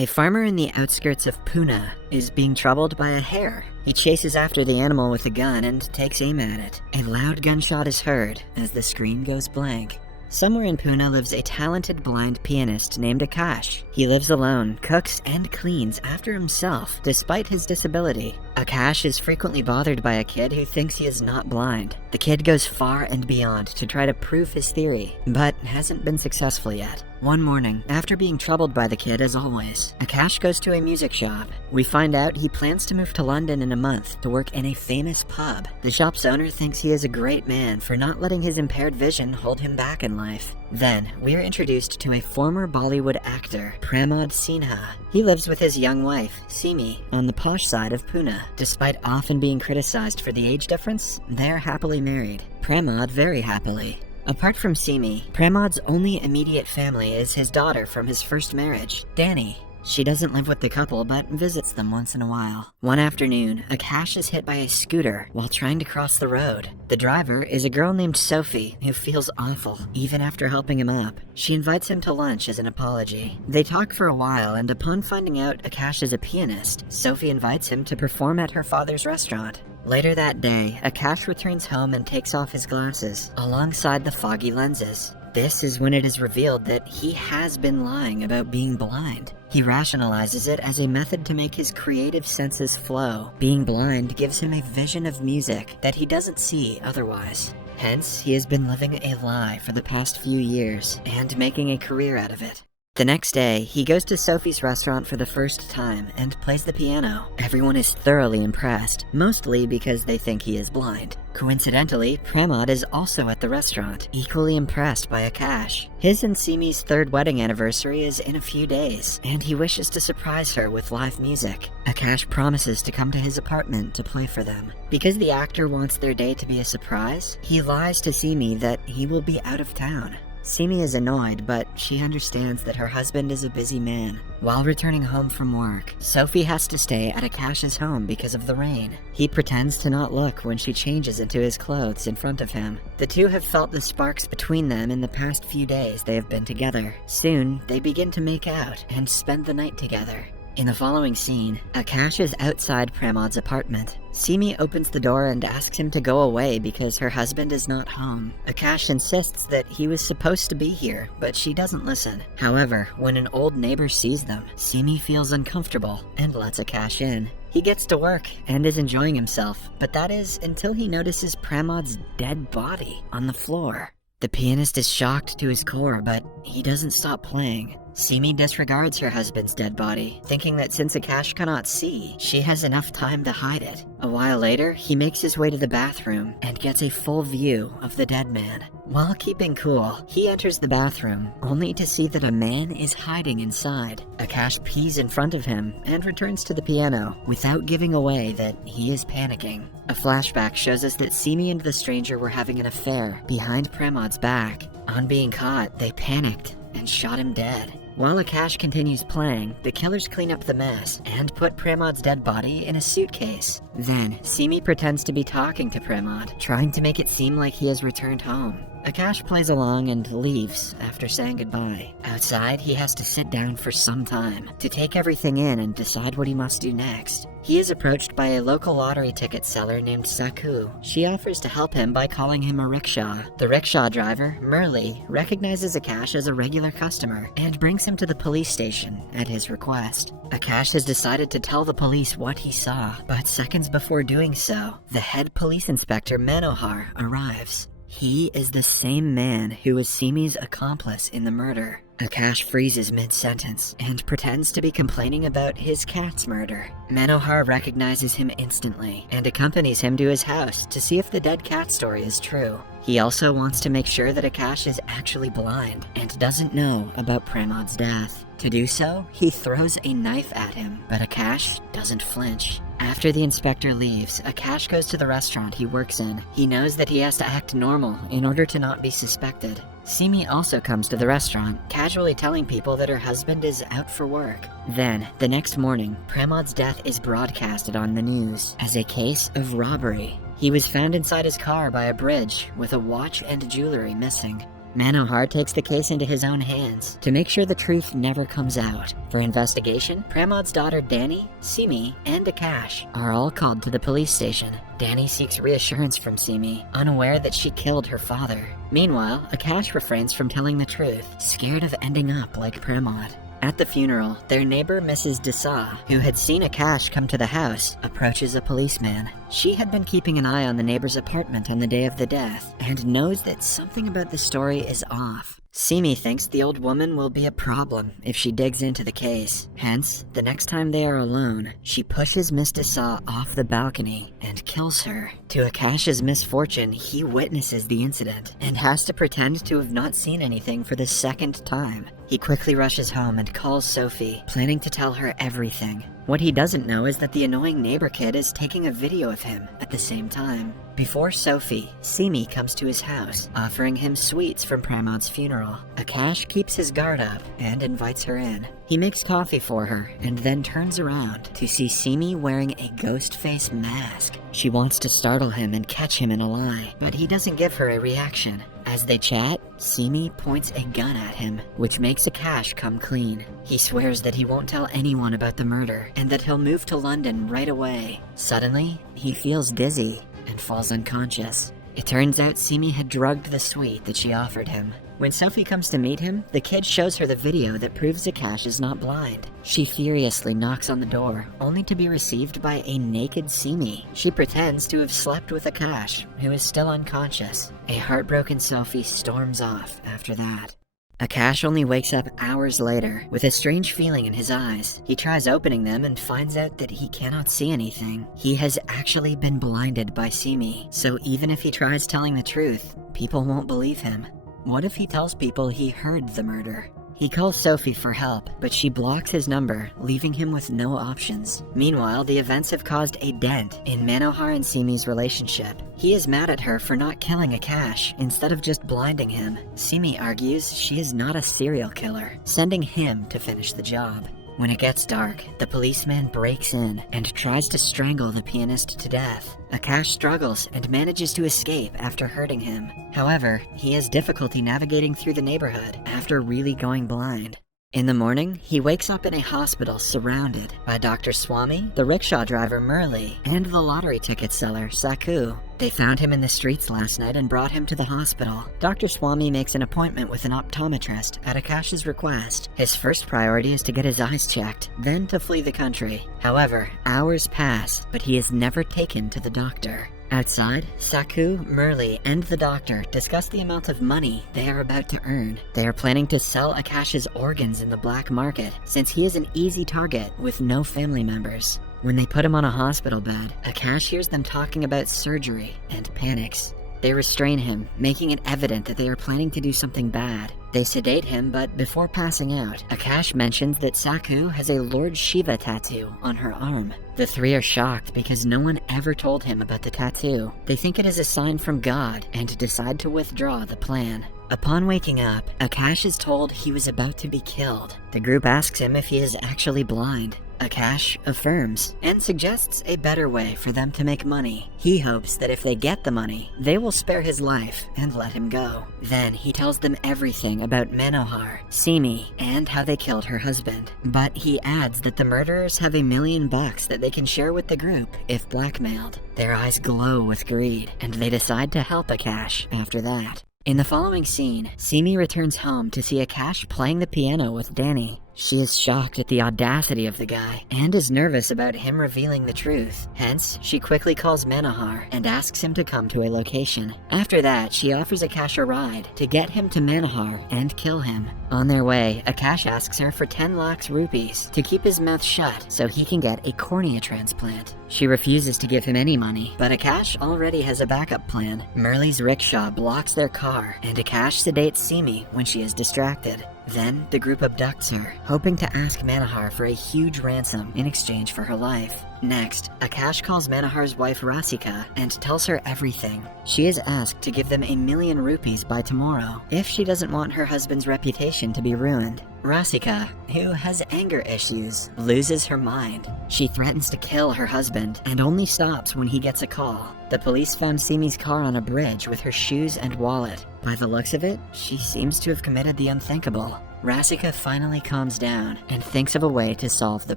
A farmer in the outskirts of Pune is being troubled by a hare. He chases after the animal with a gun and takes aim at it. A loud gunshot is heard as the screen goes blank. Somewhere in Pune lives a talented blind pianist named Akash. He lives alone, cooks, and cleans after himself, despite his disability. Akash is frequently bothered by a kid who thinks he is not blind. The kid goes far and beyond to try to prove his theory, but hasn't been successful yet. One morning, after being troubled by the kid as always, Akash goes to a music shop. We find out he plans to move to London in a month to work in a famous pub. The shop's owner thinks he is a great man for not letting his impaired vision hold him back in life. Then, we are introduced to a former Bollywood actor, Pramod Sinha. He lives with his young wife, Simi, on the posh side of Pune. Despite often being criticized for the age difference, they are happily married. Pramod very happily. Apart from Simi, Pramod's only immediate family is his daughter from his first marriage, Dani. She doesn't live with the couple, but visits them once in a while. One afternoon, Akash is hit by a scooter while trying to cross the road. The driver is a girl named Sophie, who feels awful, even after helping him up. She invites him to lunch as an apology. They talk for a while, and upon finding out Akash is a pianist, Sophie invites him to perform at her father's restaurant. Later that day, Akash returns home and takes off his glasses, alongside the foggy lenses. This is when it is revealed that he has been lying about being blind. He rationalizes it as a method to make his creative senses flow. Being blind gives him a vision of music that he doesn't see otherwise. Hence, he has been living a lie for the past few years and making a career out of it. The next day, he goes to Sophie's restaurant for the first time and plays the piano. Everyone is thoroughly impressed, mostly because they think he is blind. Coincidentally, Pramod is also at the restaurant, equally impressed by Akash. His and Simi's third wedding anniversary is in a few days, and he wishes to surprise her with live music. Akash promises to come to his apartment to play for them. Because the actor wants their day to be a surprise, he lies to Simi that he will be out of town. Simi is annoyed, but she understands that her husband is a busy man. While returning home from work, Sophie has to stay at Akash's home because of the rain. He pretends to not look when she changes into his clothes in front of him. The two have felt the sparks between them in the past few days they have been together. Soon, they begin to make out and spend the night together. In the following scene, Akash is outside Pramod's apartment. Simi opens the door and asks him to go away because her husband is not home. Akash insists that he was supposed to be here, but she doesn't listen. However, when an old neighbor sees them, Simi feels uncomfortable and lets Akash in. He gets to work and is enjoying himself, but that is until he notices Pramod's dead body on the floor. The pianist is shocked to his core, but he doesn't stop playing. Simi disregards her husband's dead body, thinking that since Akash cannot see, she has enough time to hide it. A while later, he makes his way to the bathroom and gets a full view of the dead man. While keeping cool, he enters the bathroom, only to see that a man is hiding inside. Akash pees in front of him and returns to the piano, without giving away that he is panicking. A flashback shows us that Simi and the stranger were having an affair behind Pramod's back. On being caught, they panicked and shot him dead. While Akash continues playing, the killers clean up the mess and put Pramod's dead body in a suitcase. Then, Simi pretends to be talking to Pramod, trying to make it seem like he has returned home. Akash plays along and leaves after saying goodbye. Outside, he has to sit down for some time to take everything in and decide what he must do next. He is approached by a local lottery ticket seller named Saku. She offers to help him by calling him a rickshaw. The rickshaw driver, Murli, recognizes Akash as a regular customer and brings him to the police station at his request. Akash has decided to tell the police what he saw, but seconds before doing so, the head police inspector Manohar arrives. He is the same man who was Simi's accomplice in the murder. Akash freezes mid-sentence and pretends to be complaining about his cat's murder. Manohar recognizes him instantly and accompanies him to his house to see if the dead cat story is true. He also wants to make sure that Akash is actually blind and doesn't know about Pramod's death. To do so, he throws a knife at him, but Akash doesn't flinch. After the inspector leaves, Akash goes to the restaurant he works in. He knows that he has to act normal in order to not be suspected. Simi also comes to the restaurant, casually telling people that her husband is out for work. Then, the next morning, Pramod's death is broadcasted on the news as a case of robbery. He was found inside his car by a bridge with a watch and jewelry missing. Manohar takes the case into his own hands to make sure the truth never comes out. For investigation, Pramod's daughter Danny, Simi, and Akash are all called to the police station. Danny seeks reassurance from Simi, unaware that she killed her father. Meanwhile, Akash refrains from telling the truth, scared of ending up like Pramod. At the funeral, their neighbor Mrs. Desa, who had seen Akash come to the house, approaches a policeman. She had been keeping an eye on the neighbor's apartment on the day of the death, and knows that something about the story is off. Simi thinks the old woman will be a problem if she digs into the case. Hence, the next time they are alone, she pushes Miss Desa off the balcony and kills her. To Akash's misfortune, he witnesses the incident and has to pretend to have not seen anything for the second time. He quickly rushes home and calls Sophie, planning to tell her everything. What he doesn't know is that the annoying neighbor kid is taking a video of him at the same time. Before Sophie, Simi comes to his house, offering him sweets from Pramod's funeral. Akash keeps his guard up and invites her in. He makes coffee for her and then turns around to see Simi wearing a ghost face mask. She wants to startle him and catch him in a lie, but he doesn't give her a reaction. As they chat, Simi points a gun at him, which makes Akash come clean. He swears that he won't tell anyone about the murder and that he'll move to London right away. Suddenly, he feels dizzy and falls unconscious. It turns out Simi had drugged the sweet that she offered him. When Sophie comes to meet him, the kid shows her the video that proves Akash is not blind. She furiously knocks on the door, only to be received by a naked Simi. She pretends to have slept with Akash, who is still unconscious. A heartbroken Sophie storms off after that. Akash only wakes up hours later, with a strange feeling in his eyes. He tries opening them and finds out that he cannot see anything. He has actually been blinded by Simi, so even if he tries telling the truth, people won't believe him. What if he tells people he heard the murder? He calls Sophie for help, but she blocks his number, leaving him with no options. Meanwhile, the events have caused a dent in Manohar and Simi's relationship. He is mad at her for not killing Akash instead of just blinding him. Simi argues she is not a serial killer, sending him to finish the job. When it gets dark, the policeman breaks in and tries to strangle the pianist to death. Akash struggles and manages to escape after hurting him. However, he has difficulty navigating through the neighborhood after really going blind. In the morning, he wakes up in a hospital surrounded by Dr. Swami, the rickshaw driver Murli, and the lottery ticket seller Saku. They found him in the streets last night and brought him to the hospital. Dr. Swami makes an appointment with an optometrist at Akash's request. His first priority is to get his eyes checked, then to flee the country. However, hours pass, but he is never taken to the doctor. Outside, Saku, Murli, and the doctor discuss the amount of money they are about to earn. They are planning to sell Akash's organs in the black market, since he is an easy target with no family members. When they put him on a hospital bed, Akash hears them talking about surgery and panics. They restrain him, making it evident that they are planning to do something bad. They sedate him, but before passing out, Akash mentions that Saku has a Lord Shiva tattoo on her arm. The three are shocked because no one ever told him about the tattoo. They think it is a sign from God and decide to withdraw the plan. Upon waking up, Akash is told he was about to be killed. The group asks him if he is actually blind. Akash affirms and suggests a better way for them to make money. He hopes that if they get the money, they will spare his life and let him go. Then he tells them everything about Manohar, Simi, and how they killed her husband. But he adds that the murderers have $1 million that they can share with the group if blackmailed. Their eyes glow with greed, and they decide to help Akash after that. In the following scene, Simi returns home to see Akash playing the piano with Danny. She is shocked at the audacity of the guy and is nervous about him revealing the truth. Hence, she quickly calls Manohar and asks him to come to a location. After that, she offers Akash a ride to get him to Manohar and kill him. On their way, Akash asks her for 10 lakhs rupees to keep his mouth shut so he can get a cornea transplant. She refuses to give him any money, but Akash already has a backup plan. Murli's rickshaw blocks their car, and Akash sedates Simi when she is distracted. Then, the group abducts her, hoping to ask Manohar for a huge ransom in exchange for her life. Next, Akash calls Manohar's wife Rasika and tells her everything. She is asked to give them 1 million rupees by tomorrow if she doesn't want her husband's reputation to be ruined. Rasika, who has anger issues, loses her mind. She threatens to kill her husband and only stops when he gets a call. The police found Simi's car on a bridge with her shoes and wallet. By the looks of it, she seems to have committed the unthinkable. Rasika finally calms down and thinks of a way to solve the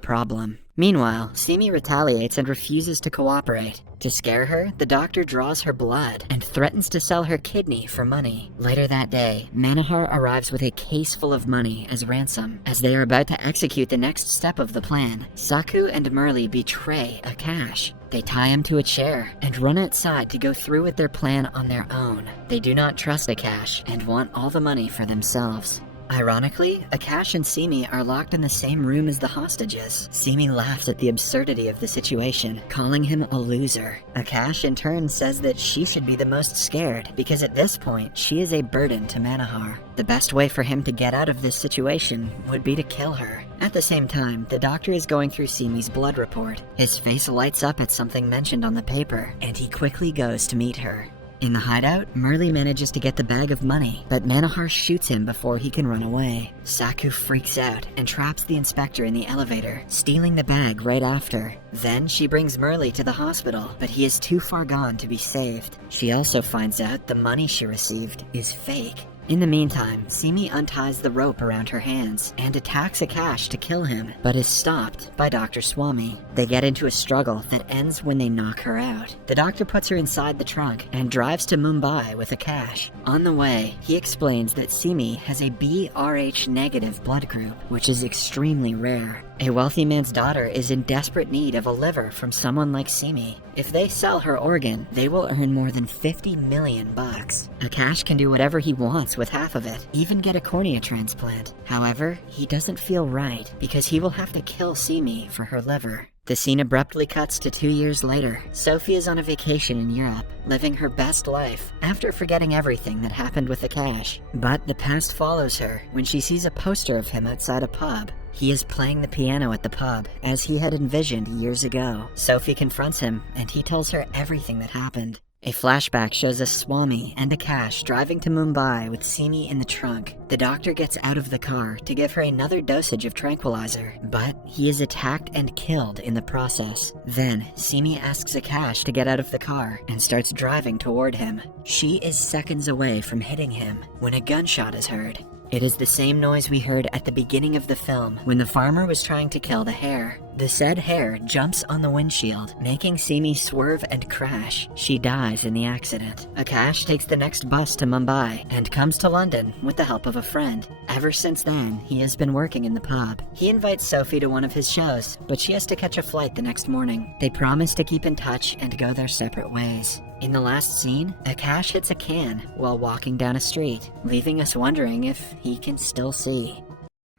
problem. Meanwhile, Simi retaliates and refuses to cooperate. To scare her, the doctor draws her blood and threatens to sell her kidney for money. Later that day, Manohar arrives with a case full of money as ransom. As they are about to execute the next step of the plan, Saku and Murli betray Akash. They tie him to a chair and run outside to go through with their plan on their own. They do not trust Akash and want all the money for themselves. Ironically, Akash and Simi are locked in the same room as the hostages. Simi laughs at the absurdity of the situation, calling him a loser. Akash in turn says that she should be the most scared because at this point, she is a burden to Manohar. The best way for him to get out of this situation would be to kill her. At the same time, the doctor is going through Simi's blood report. His face lights up at something mentioned on the paper, and he quickly goes to meet her. In the hideout, Murli manages to get the bag of money, but Manohar shoots him before he can run away. Saku freaks out and traps the inspector in the elevator, stealing the bag right after. Then she brings Murli to the hospital, but he is too far gone to be saved. She also finds out the money she received is fake. In the meantime, Simi unties the rope around her hands and attacks Akash to kill him, but is stopped by Dr. Swami. They get into a struggle that ends when they knock her out. The doctor puts her inside the trunk and drives to Mumbai with Akash. On the way, he explains that Simi has a BRH negative blood group, which is extremely rare. A wealthy man's daughter is in desperate need of a liver from someone like Simi. If they sell her organ, they will earn more than 50 million bucks. Akash can do whatever he wants with half of it, even get a cornea transplant. However, he doesn't feel right because he will have to kill Simi for her liver. The scene abruptly cuts to 2 years later. Sophie is on a vacation in Europe, living her best life after forgetting everything that happened with Akash. But the past follows her when she sees a poster of him outside a pub. He is playing the piano at the pub, as he had envisioned years ago. Sophie confronts him, and he tells her everything that happened. A flashback shows us Swami and Akash driving to Mumbai with Simi in the trunk. The doctor gets out of the car to give her another dosage of tranquilizer, but he is attacked and killed in the process. Then, Simi asks Akash to get out of the car and starts driving toward him. She is seconds away from hitting him when a gunshot is heard. It is the same noise we heard at the beginning of the film when the farmer was trying to kill the hare. The said hare jumps on the windshield, making Simi swerve and crash. She dies in the accident. Akash takes the next bus to Mumbai and comes to London with the help of a friend. Ever since then, he has been working in the pub. He invites Sophie to one of his shows, but she has to catch a flight the next morning. They promise to keep in touch and go their separate ways. In the last scene, Akash hits a can while walking down a street, leaving us wondering if he can still see.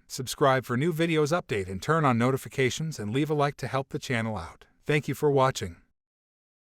Subscribe for new videos update and turn on notifications and leave a like to help the channel out. Thank you for watching.